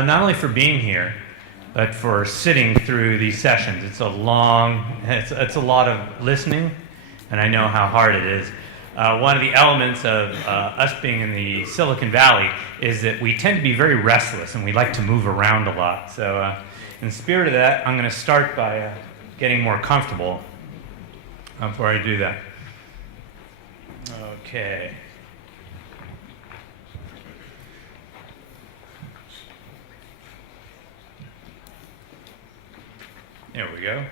not only for being here, but for sitting through these sessions. It's a lot of listening, and I know how hard it is. One of the elements of us being in the Silicon Valley is that we tend to be very restless, and we like to move around a lot. So in the spirit of that, I'm going to start by getting more comfortable before I do that. Okay. There we go.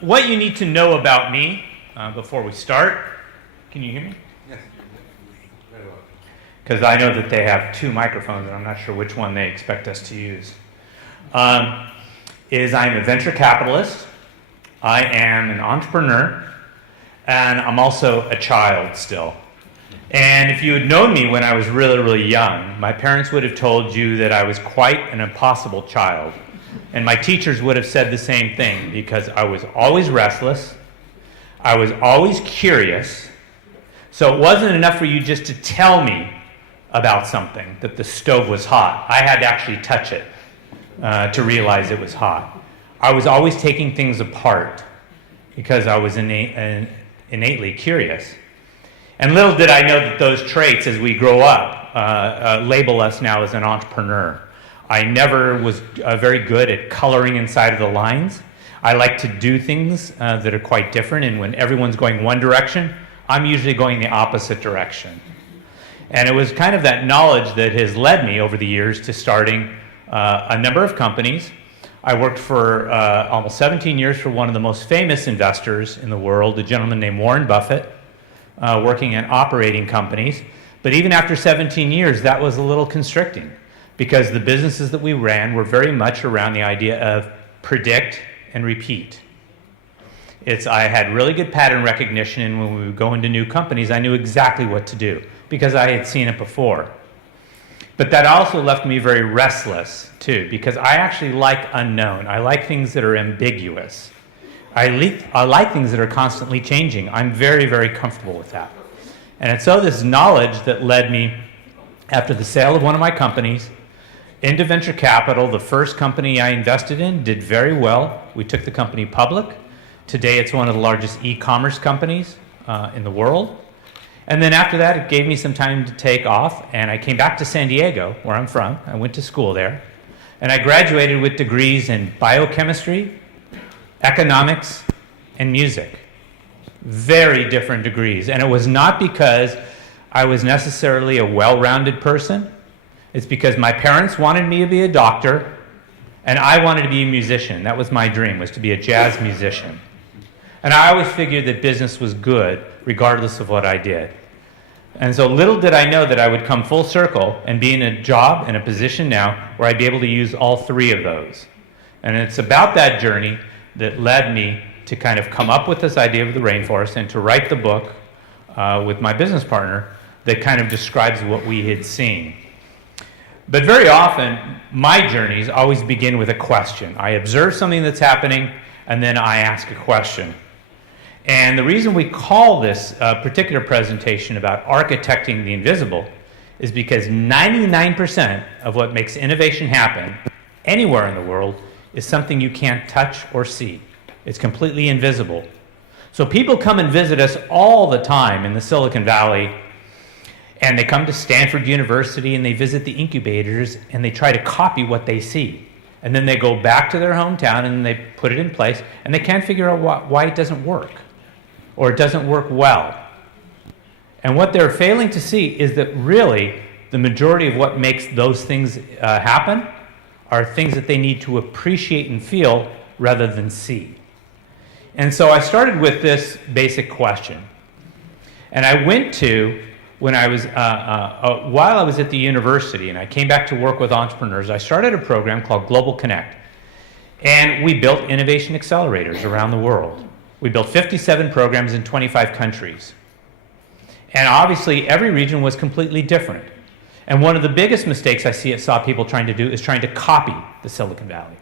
What you need to know about me before we start. Can you hear me? Yes. Very well. Because I know that they have two microphones, and I'm not sure which one they expect us to use. Is I'm a venture capitalist. I am an entrepreneur, and I'm also a child still. And if you had known me when I was really, really young, my parents would have told you that I was quite an impossible child. And my teachers would have said the same thing, because I was always restless, I was always curious, so it wasn't enough for you just to tell me about something, that the stove was hot. I had to actually touch it to realize it was hot. I was always taking things apart, because I was innately curious. And little did I know that those traits, as we grow up, label us now as an entrepreneur. I never was very good at coloring inside of the lines. I like to do things that are quite different, and when everyone's going one direction, I'm usually going the opposite direction. And it was kind of that knowledge that has led me over the years to starting a number of companies. I worked for almost 17 years for one of the most famous investors in the world, a gentleman named Warren Buffett, working in operating companies. But even after 17 years, that was a little constricting, because the businesses that we ran were very much around the idea of predict and repeat. I had really good pattern recognition, and when we would go into new companies, I knew exactly what to do, because I had seen it before. But that also left me very restless, too, because I actually like unknown. I like things that are ambiguous. I like things that are constantly changing. I'm very, very comfortable with that. And it's so this knowledge that led me, after the sale of one of my companies, into venture capital. The first company I invested in did very well. We took the company public. Today it's one of the largest e-commerce companies in the world. And then after that, it gave me some time to take off, and I came back to San Diego, where I'm from. I went to school there, and I graduated with degrees in biochemistry, economics, and music. Very different degrees. And it was not because I was necessarily a well-rounded person. It's because my parents wanted me to be a doctor, and I wanted to be a musician. That was my dream, was to be a jazz musician. And I always figured that business was good, regardless of what I did. And so little did I know that I would come full circle and be in a job and a position now where I'd be able to use all three of those. And it's about that journey that led me to kind of come up with this idea of the rainforest and to write the book with my business partner that kind of describes what we had seen. But very often, my journeys always begin with a question. I observe something that's happening, and then I ask a question. And the reason we call this particular presentation about architecting the invisible is because 99% of what makes innovation happen anywhere in the world is something you can't touch or see. It's completely invisible. So people come and visit us all the time in the Silicon Valley, and they come to Stanford University and they visit the incubators and they try to copy what they see. And then they go back to their hometown and they put it in place, and they can't figure out why it doesn't work, or it doesn't work well. And what they're failing to see is that really the majority of what makes those things happen are things that they need to appreciate and feel rather than see. And so I started with this basic question. And I went to, when I was, while I was at the university and I came back to work with entrepreneurs, I started a program called Global Connect. And we built innovation accelerators around the world. We built 57 programs in 25 countries. And obviously, every region was completely different. And one of the biggest mistakes I saw people trying to do is trying to copy the Silicon Valley,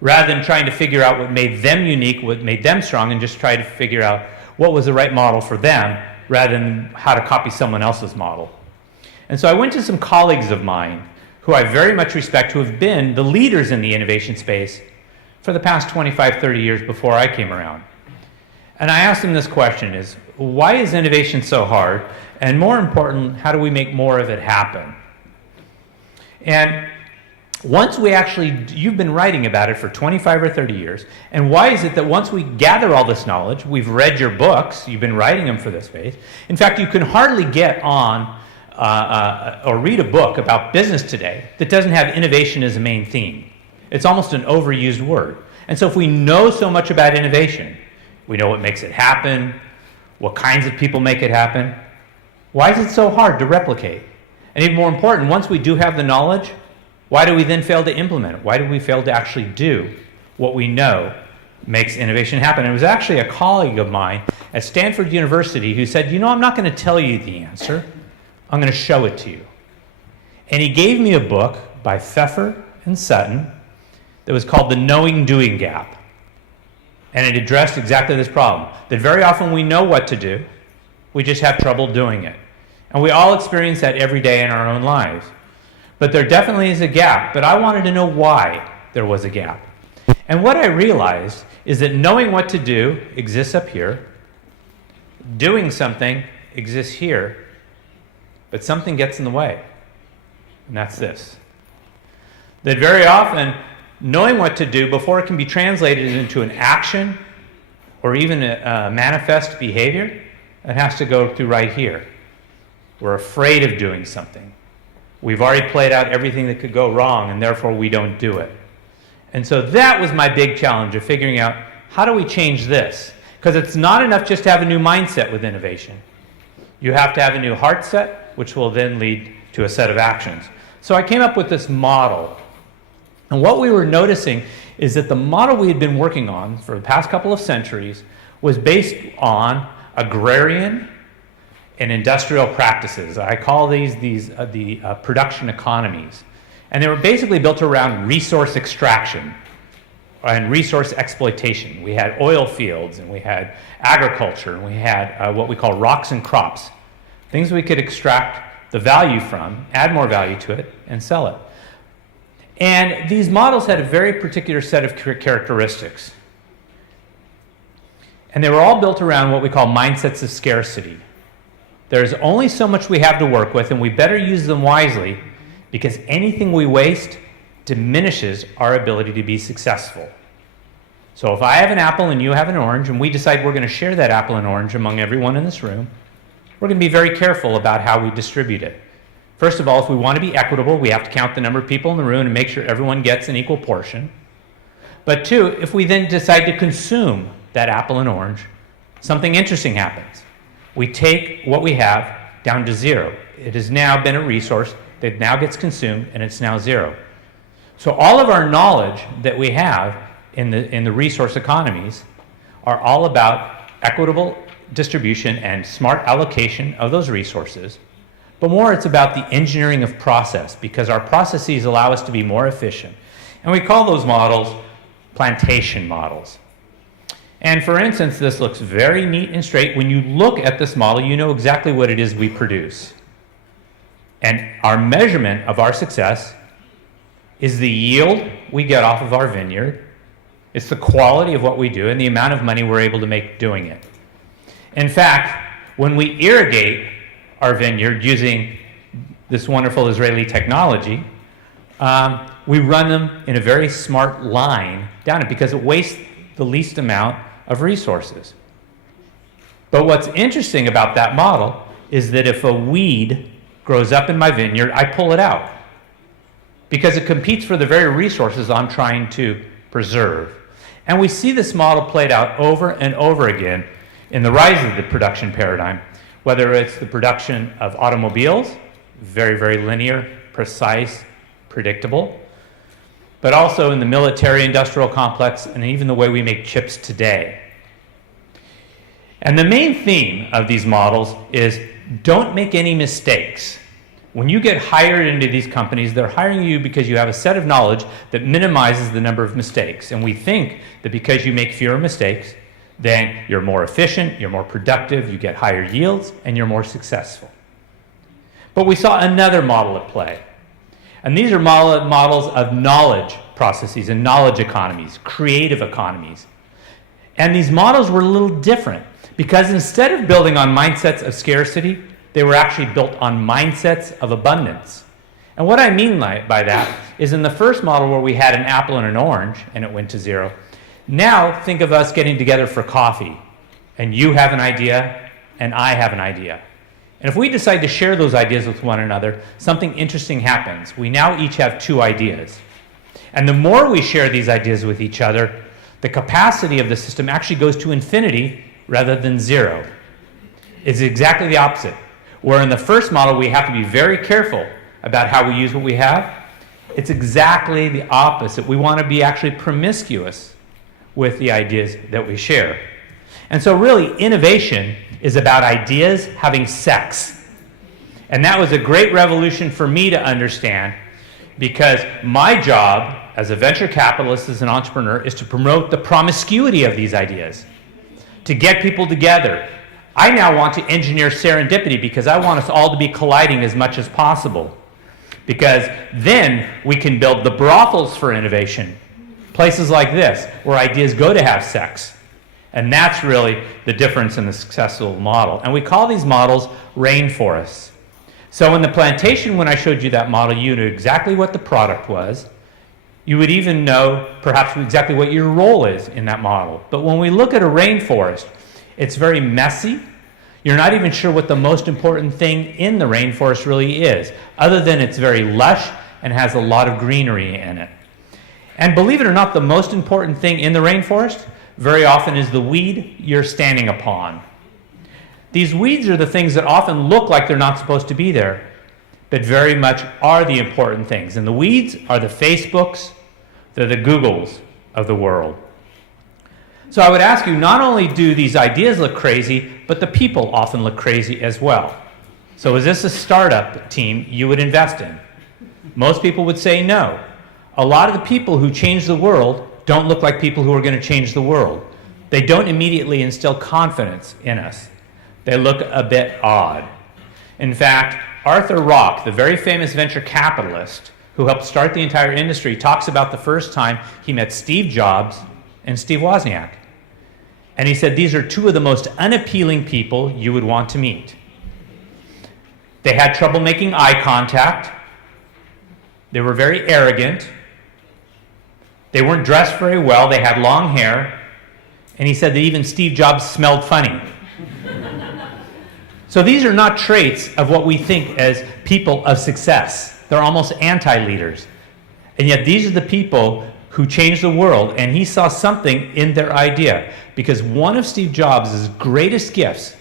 rather than trying to figure out what made them unique, what made them strong, and just try to figure out what was the right model for them, rather than how to copy someone else's model. And so I went to some colleagues of mine who I very much respect, who have been the leaders in the innovation space for the past 25, 30 years before I came around. And I asked them this question is, why is innovation so hard? And more important, how do we make more of it happen? And once we actually, you've been writing about it for 25 or 30 years, and why is it that once we gather all this knowledge, we've read your books, you've been writing them for this space. In fact, you can hardly get on or read a book about business today that doesn't have innovation as a main theme. It's almost an overused word. And so if we know so much about innovation, we know what makes it happen, what kinds of people make it happen, why is it so hard to replicate? And even more important, once we do have the knowledge, why do we then fail to implement it? Why do we fail to actually do what we know makes innovation happen? And it was actually a colleague of mine at Stanford University who said, you know, I'm not going to tell you the answer. I'm going to show it to you. And he gave me a book by Pfeffer and Sutton that was called The Knowing-Doing Gap. And it addressed exactly this problem, that very often we know what to do, we just have trouble doing it. And we all experience that every day in our own lives. But there definitely is a gap, but I wanted to know why there was a gap. And what I realized is that knowing what to do exists up here, doing something exists here, but something gets in the way, and that's this. That very often, knowing what to do before it can be translated into an action or even a manifest behavior, it has to go through right here. We're afraid of doing something. We've already played out everything that could go wrong, and therefore we don't do it. And so that was my big challenge of figuring out, how do we change this? Because it's not enough just to have a new mindset with innovation. You have to have a new heart set, which will then lead to a set of actions. So I came up with this model. And what we were noticing is that the model we had been working on for the past couple of centuries was based on agrarian and industrial practices. I call these the production economies. And they were basically built around resource extraction and resource exploitation. We had oil fields, and we had agriculture, and we had what we call rocks and crops, things we could extract the value from, add more value to it, and sell it. And these models had a very particular set of characteristics. And they were all built around what we call mindsets of scarcity. There's only so much we have to work with, and we better use them wisely, because anything we waste diminishes our ability to be successful. So if I have an apple and you have an orange, and we decide we're going to share that apple and orange among everyone in this room, we're going to be very careful about how we distribute it. First of all, if we want to be equitable, we have to count the number of people in the room and make sure everyone gets an equal portion. But two, if we then decide to consume that apple and orange, something interesting happens. We take what we have down to zero. It has now been a resource that now gets consumed, and it's now zero. So all of our knowledge that we have in the resource economies are all about equitable distribution and smart allocation of those resources. But more, it's about the engineering of process, because our processes allow us to be more efficient. And we call those models plantation models. And for instance, this looks very neat and straight. When you look at this model, you know exactly what it is we produce. And our measurement of our success is the yield we get off of our vineyard. It's the quality of what we do and the amount of money we're able to make doing it. In fact, when we irrigate our vineyard using this wonderful Israeli technology, we run them in a very smart line down it, because it wastes the least amount of resources. But what's interesting about that model is that if a weed grows up in my vineyard, I pull it out, because it competes for the very resources I'm trying to preserve. And we see this model played out over and over again in the rise of the production paradigm, whether it's the production of automobiles, very, very linear, precise, predictable, but also in the military-industrial complex and even the way we make chips today. And the main theme of these models is don't make any mistakes. When you get hired into these companies, they're hiring you because you have a set of knowledge that minimizes the number of mistakes. And we think that because you make fewer mistakes, then you're more efficient, you're more productive, you get higher yields, and you're more successful. But we saw another model at play. And these are models of knowledge processes and knowledge economies, creative economies. And these models were a little different because instead of building on mindsets of scarcity, they were actually built on mindsets of abundance. And what I mean by that is in the first model where we had an apple and an orange and it went to zero, now think of us getting together for coffee and you have an idea and I have an idea. And if we decide to share those ideas with one another, something interesting happens. We now each have two ideas. And the more we share these ideas with each other, the capacity of the system actually goes to infinity rather than zero. It's exactly the opposite. Where in the first model we have to be very careful about how we use what we have, it's exactly the opposite. We want to be actually promiscuous with the ideas that we share. And so really, innovation is about ideas having sex. And that was a great revolution for me to understand because my job as a venture capitalist, as an entrepreneur, is to promote the promiscuity of these ideas, to get people together. I now want to engineer serendipity because I want us all to be colliding as much as possible. Because then we can build the brothels for innovation, places like this, where ideas go to have sex. And that's really the difference in the successful model. And we call these models rainforests. So in the plantation, when I showed you that model, you knew exactly what the product was. You would even know perhaps exactly what your role is in that model. But when we look at a rainforest, it's very messy. You're not even sure what the most important thing in the rainforest really is, other than it's very lush and has a lot of greenery in it. And believe it or not, the most important thing in the rainforest very often is the weed you're standing upon. These weeds are the things that often look like they're not supposed to be there, but very much are the important things. And the weeds are the Facebooks, they're the Googles of the world. So I would ask you, not only do these ideas look crazy, but the people often look crazy as well. So is this a startup team you would invest in? Most people would say no. A lot of the people who change the world don't look like people who are going to change the world. They don't immediately instill confidence in us. They look a bit odd. In fact, Arthur Rock, the very famous venture capitalist who helped start the entire industry, talks about the first time he met Steve Jobs and Steve Wozniak. And he said, these are two of the most unappealing people you would want to meet. They had trouble making eye contact. They were very arrogant. They weren't dressed very well. They had long hair. And he said that even Steve Jobs smelled funny. So these are not traits of what we think as people of success. They're almost anti-leaders. And yet these are the people who changed the world, and he saw something in their idea. Because one of Steve Jobs' greatest gifts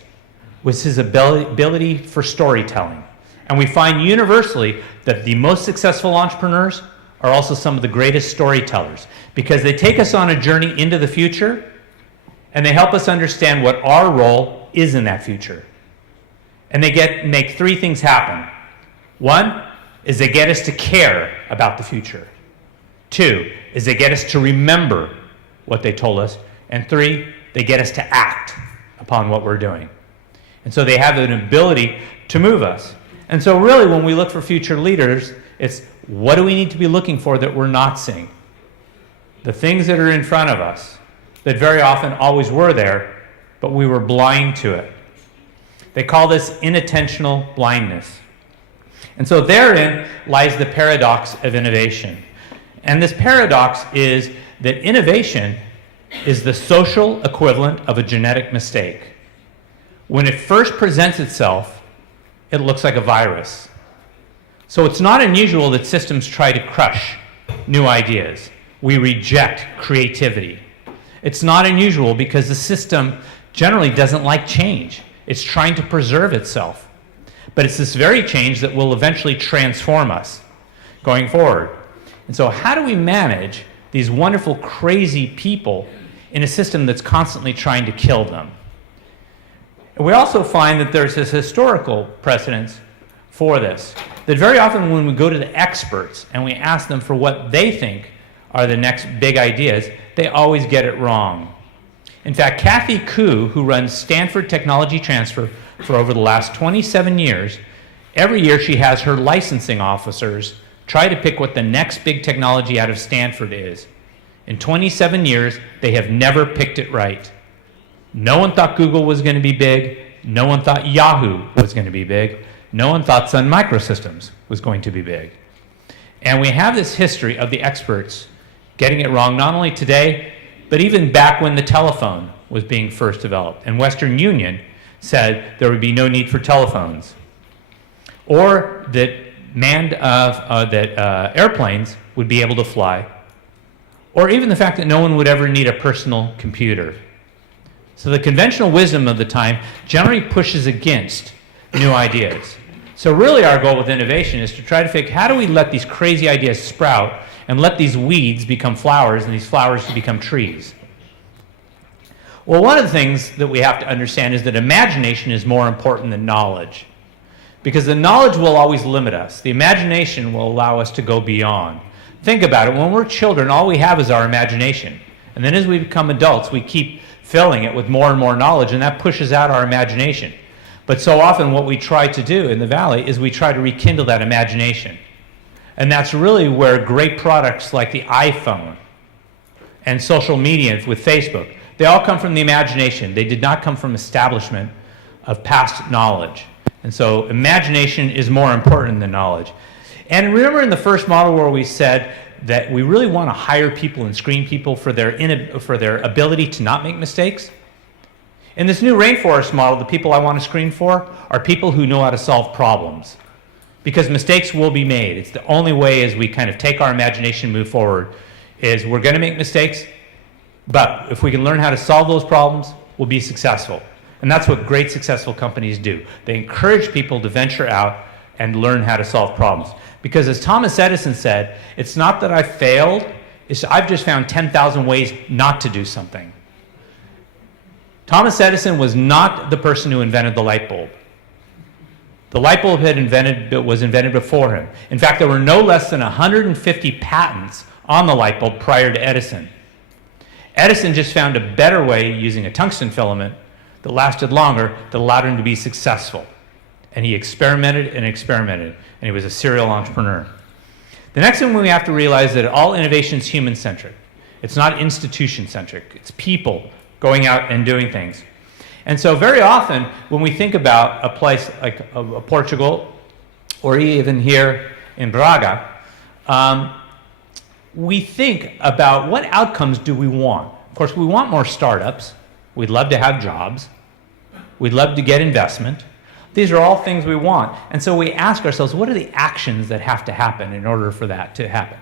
was his ability for storytelling. And we find universally that the most successful entrepreneurs are also some of the greatest storytellers, because they take us on a journey into the future, and they help us understand what our role is in that future. And they make three things happen. One is they get us to care about the future. Two is they get us to remember what they told us. And three, they get us to act upon what we're doing. And so they have an ability to move us. And so really when we look for future leaders, it's what do we need to be looking for that we're not seeing? The things that are in front of us that very often always were there, but we were blind to it. They call this inattentional blindness. And so therein lies the paradox of innovation. And this paradox is that innovation is the social equivalent of a genetic mistake. When it first presents itself, it looks like a virus. So it's not unusual that systems try to crush new ideas. We reject creativity. It's not unusual because the system generally doesn't like change. It's trying to preserve itself. But it's this very change that will eventually transform us going forward. And so how do we manage these wonderful, crazy people in a system that's constantly trying to kill them? And we also find that there's this historical precedence for this. That very often when we go to the experts and we ask them for what they think are the next big ideas, they always get it wrong. In fact, Kathy Koo, who runs Stanford Technology Transfer for over the last 27 years, every year she has her licensing officers Try to pick what the next big technology out of Stanford is. In 27 years, they have never picked it right. No one thought Google was going to be big. No one thought Yahoo was going to be big. No one thought Sun Microsystems was going to be big. And we have this history of the experts getting it wrong, not only today, but even back when the telephone was being first developed. And Western Union said there would be no need for telephones. Or that airplanes would be able to fly. Or even the fact that no one would ever need a personal computer. So the conventional wisdom of the time generally pushes against new ideas. So really our goal with innovation is to try to figure how do we let these crazy ideas sprout and let these weeds become flowers and these flowers to become trees. Well, one of the things that we have to understand is that imagination is more important than knowledge. Because the knowledge will always limit us. The imagination will allow us to go beyond. Think about it. When we're children, all we have is our imagination. And then as we become adults, we keep filling it with more and more knowledge, and that pushes out our imagination. But so often what we try to do in the Valley is we try to rekindle that imagination. And that's really where great products like the iPhone and social media with Facebook, they all come from the imagination. They did not come from establishment of past knowledge. And so imagination is more important than knowledge. And remember in the first model where we said that we really want to hire people and screen people for their ability to not make mistakes? In this new rainforest model, the people I want to screen for are people who know how to solve problems. Because mistakes will be made. It's the only way as we kind of take our imagination and move forward is we're going to make mistakes, but if we can learn how to solve those problems, we'll be successful. And that's what great successful companies do. They encourage people to venture out and learn how to solve problems. Because as Thomas Edison said, it's not that I failed, it's I've just found 10,000 ways not to do something. Thomas Edison was not the person who invented the light bulb. The light bulb was invented before him. In fact, there were no less than 150 patents on the light bulb prior to Edison. Edison just found a better way using a tungsten filament that lasted longer, that allowed him to be successful. And he experimented and experimented, and he was a serial entrepreneur. The next thing we have to realize is that all innovation is human-centric. It's not institution-centric. It's people going out and doing things. And so very often, when we think about a place like Portugal, or even here in Braga, we think about what outcomes do we want. Of course, we want more startups. We'd love to have jobs. We'd love to get investment. These are all things we want. And so we ask ourselves, what are the actions that have to happen in order for that to happen?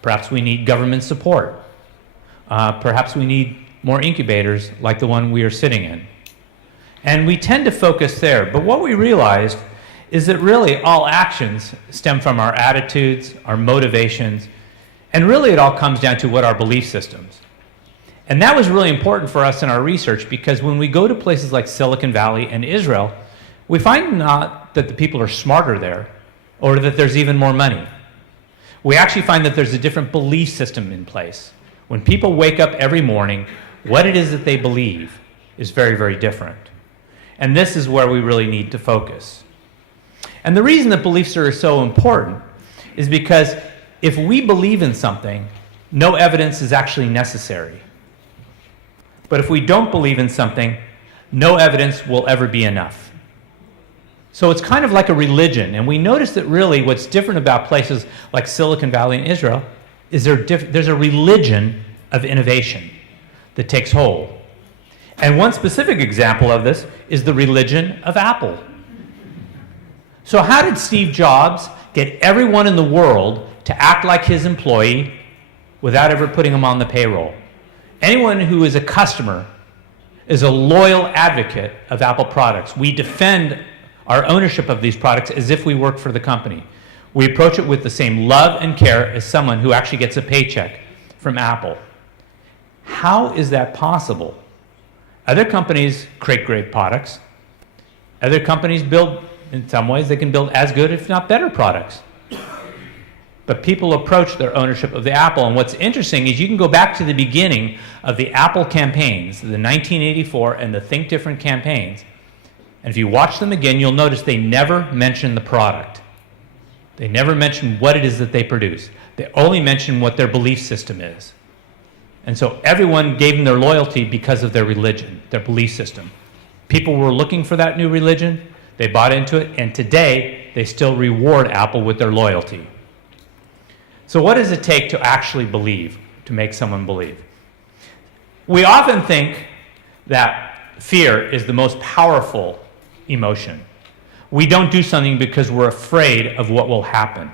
Perhaps we need government support. Perhaps we need more incubators like the one we are sitting in. And we tend to focus there. But what we realized is that really all actions stem from our attitudes, our motivations, and really it all comes down to what our belief systems. And that was really important for us in our research because when we go to places like Silicon Valley and Israel, we find not that the people are smarter there or that there's even more money. We actually find that there's a different belief system in place. When people wake up every morning, what it is that they believe is very, very different. And this is where we really need to focus. And the reason that beliefs are so important is because if we believe in something, no evidence is actually necessary. But if we don't believe in something, no evidence will ever be enough. So it's kind of like a religion, and we notice that really what's different about places like Silicon Valley and Israel is there's a religion of innovation that takes hold. And one specific example of this is the religion of Apple. So how did Steve Jobs get everyone in the world to act like his employee without ever putting him on the payroll? Anyone who is a customer is a loyal advocate of Apple products. We defend our ownership of these products as if we work for the company. We approach it with the same love and care as someone who actually gets a paycheck from Apple. How is that possible? Other companies create great products. Other companies build, in some ways, they can build as good, if not better products. But people approach their ownership of the Apple. And what's interesting is you can go back to the beginning of the Apple campaigns, the 1984 and the Think Different campaigns. And if you watch them again, you'll notice they never mention the product. They never mention what it is that they produce. They only mention what their belief system is. And so everyone gave them their loyalty because of their religion, their belief system. People were looking for that new religion, they bought into it, and today they still reward Apple with their loyalty. So what does it take to actually believe, to make someone believe? We often think that fear is the most powerful emotion. We don't do something because we're afraid of what will happen.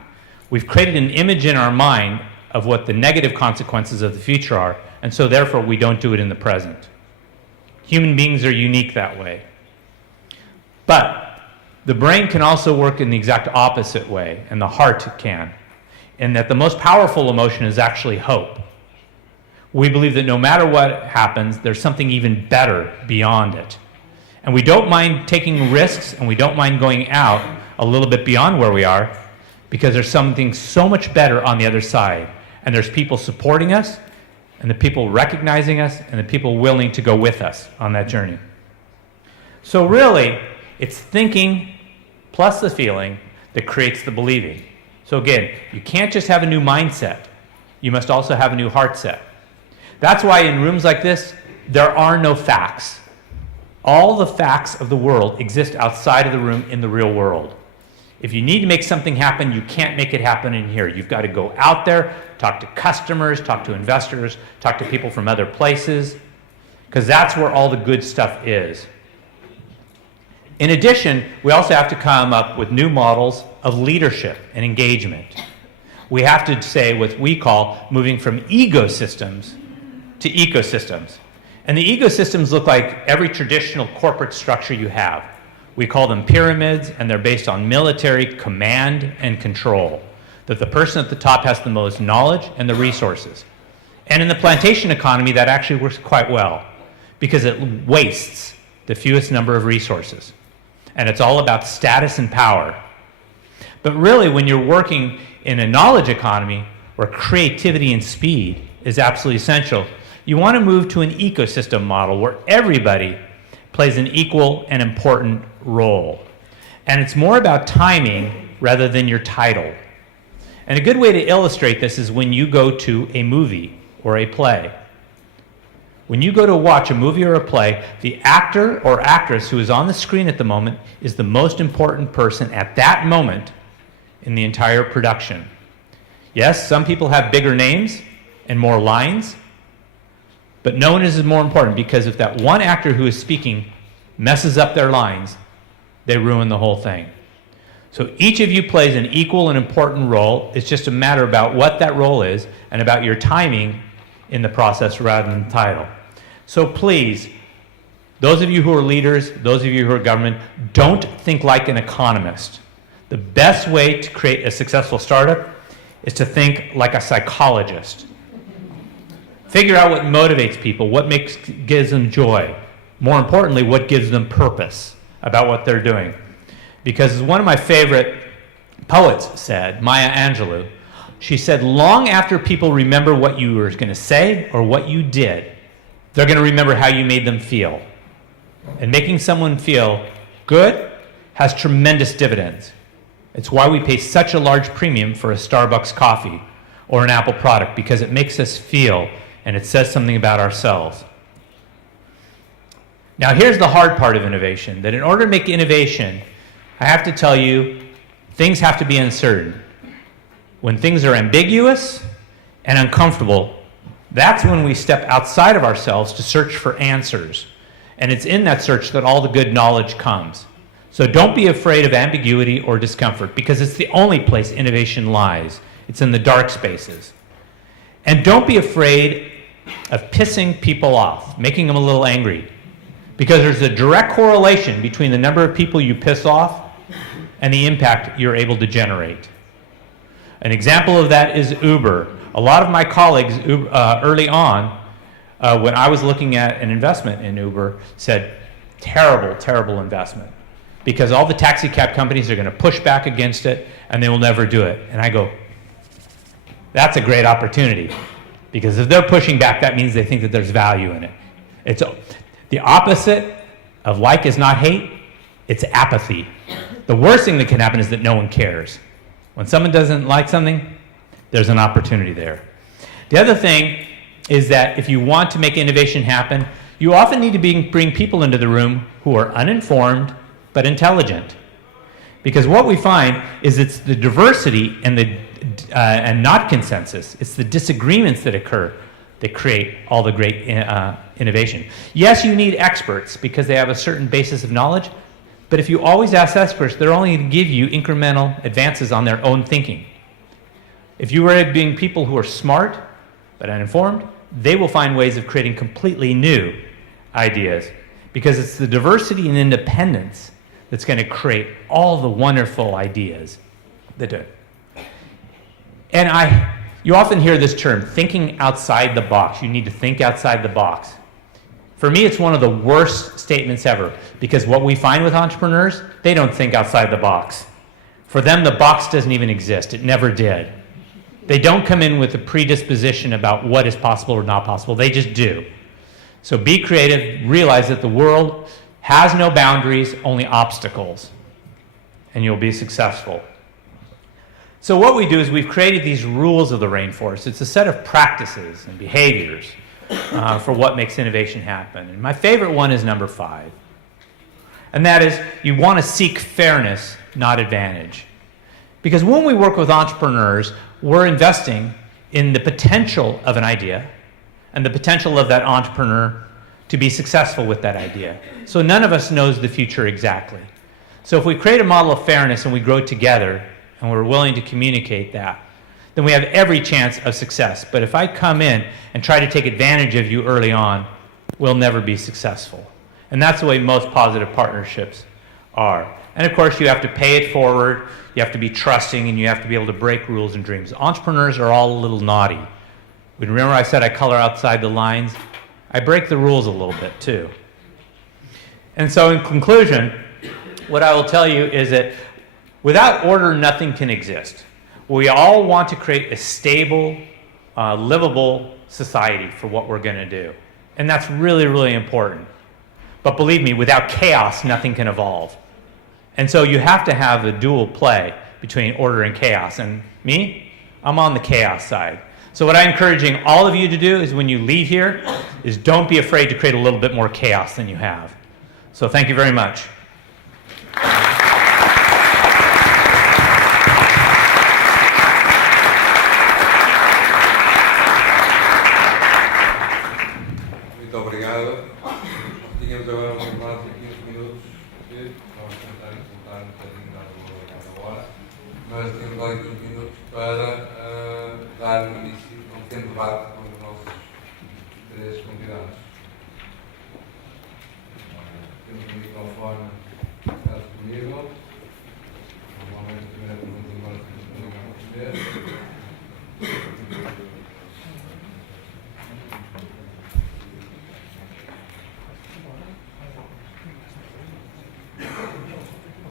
We've created an image in our mind of what the negative consequences of the future are, and so therefore we don't do it in the present. Human beings are unique that way. But the brain can also work in the exact opposite way, and the heart can, in that the most powerful emotion is actually hope. We believe that no matter what happens, there's something even better beyond it. And we don't mind taking risks, and we don't mind going out a little bit beyond where we are, because there's something so much better on the other side. And there's people supporting us, and the people recognizing us, and the people willing to go with us on that journey. So really, it's thinking plus the feeling that creates the believing. So again, you can't just have a new mindset. You must also have a new heart set. That's why in rooms like this, there are no facts. All the facts of the world exist outside of the room in the real world. If you need to make something happen, you can't make it happen in here. You've got to go out there, talk to customers, talk to investors, talk to people from other places, because that's where all the good stuff is. In addition, we also have to come up with new models of leadership and engagement. We have to say what we call moving from egosystems to ecosystems. And the ecosystems look like every traditional corporate structure you have. We call them pyramids, and they're based on military command and control. That the person at the top has the most knowledge and the resources. And in the plantation economy, that actually works quite well, because it wastes the fewest number of resources. And it's all about status and power. But really, when you're working in a knowledge economy, where creativity and speed is absolutely essential, you want to move to an ecosystem model where everybody plays an equal and important role. And it's more about timing rather than your title. And a good way to illustrate this is when you go to a movie or a play. When you go to watch a movie or a play, the actor or actress who is on the screen at the moment is the most important person at that moment in the entire production. Yes, some people have bigger names and more lines, but no one is more important, because if that one actor who is speaking messes up their lines, they ruin the whole thing. So each of you plays an equal and important role. It's just a matter about what that role is and about your timing in the process rather than the title. So please, those of you who are leaders, those of you who are government, don't think like an economist. The best way to create a successful startup is to think like a psychologist. Figure out what motivates people, what gives them joy. More importantly, what gives them purpose about what they're doing. Because as one of my favorite poets said, Maya Angelou, she said, long after people remember what you were going to say or what you did, they're going to remember how you made them feel. And making someone feel good has tremendous dividends. It's why we pay such a large premium for a Starbucks coffee or an Apple product, because it makes us feel and it says something about ourselves. Now here's the hard part of innovation, that in order to make innovation, I have to tell you, things have to be uncertain. When things are ambiguous and uncomfortable, that's when we step outside of ourselves to search for answers. And it's in that search that all the good knowledge comes. So don't be afraid of ambiguity or discomfort, because it's the only place innovation lies. It's in the dark spaces. And don't be afraid of pissing people off, making them a little angry, because there's a direct correlation between the number of people you piss off and the impact you're able to generate. An example of that is Uber. A lot of my colleagues early on, when I was looking at an investment in Uber, said, terrible, terrible investment, because all the taxi cab companies are going to push back against it and they will never do it. And I go, that's a great opportunity, because if they're pushing back, that means they think that there's value in it. It's the opposite of like is not hate, it's apathy. The worst thing that can happen is that no one cares. When someone doesn't like something, there's an opportunity there. The other thing is that if you want to make innovation happen, you often need to bring people into the room who are uninformed but intelligent. Because what we find is it's the diversity and not consensus, it's the disagreements that occur that create all the great innovation. Yes, you need experts because they have a certain basis of knowledge, but if you always ask experts, they're only going to give you incremental advances on their own thinking. If you are being people who are smart but uninformed, they will find ways of creating completely new ideas, because it's the diversity and independence that's going to create all the wonderful ideas that do it. And you often hear this term, thinking outside the box. You need to think outside the box. For me, it's one of the worst statements ever, because what we find with entrepreneurs, they don't think outside the box. For them, the box doesn't even exist. It never did. They don't come in with a predisposition about what is possible or not possible. They just do. So be creative, realize that the world has no boundaries, only obstacles, and you'll be successful. So what we do is we've created these rules of the rainforest. It's a set of practices and behaviors for what makes innovation happen. And my favorite one is number 5. And that is, you want to seek fairness, not advantage. Because when we work with entrepreneurs, we're investing in the potential of an idea and the potential of that entrepreneur to be successful with that idea. So none of us knows the future exactly. So if we create a model of fairness and we grow together and we're willing to communicate that, then we have every chance of success. But if I come in and try to take advantage of you early on, we'll never be successful. And that's the way most positive partnerships are. And of course, you have to pay it forward, you have to be trusting, and you have to be able to break rules and dreams. Entrepreneurs are all a little naughty. Remember I said I color outside the lines? I break the rules a little bit too. And so in conclusion, what I will tell you is that without order, nothing can exist. We all want to create a stable, livable society for what we're going to do. And that's really, really important. But believe me, without chaos, nothing can evolve. And so you have to have a dual play between order and chaos. And me, I'm on the chaos side. So what I'm encouraging all of you to do is when you leave here, is don't be afraid to create a little bit more chaos than you have. So thank you very much. Muito obrigado. Tínhamos agora um intervalo de 15 minutos. Vamos tentar encurtar um bocadinho da hora. Mas temos agora 15 minutos para dar início a um pequeno debate com os nossos 3 convidados. Temos um microfone.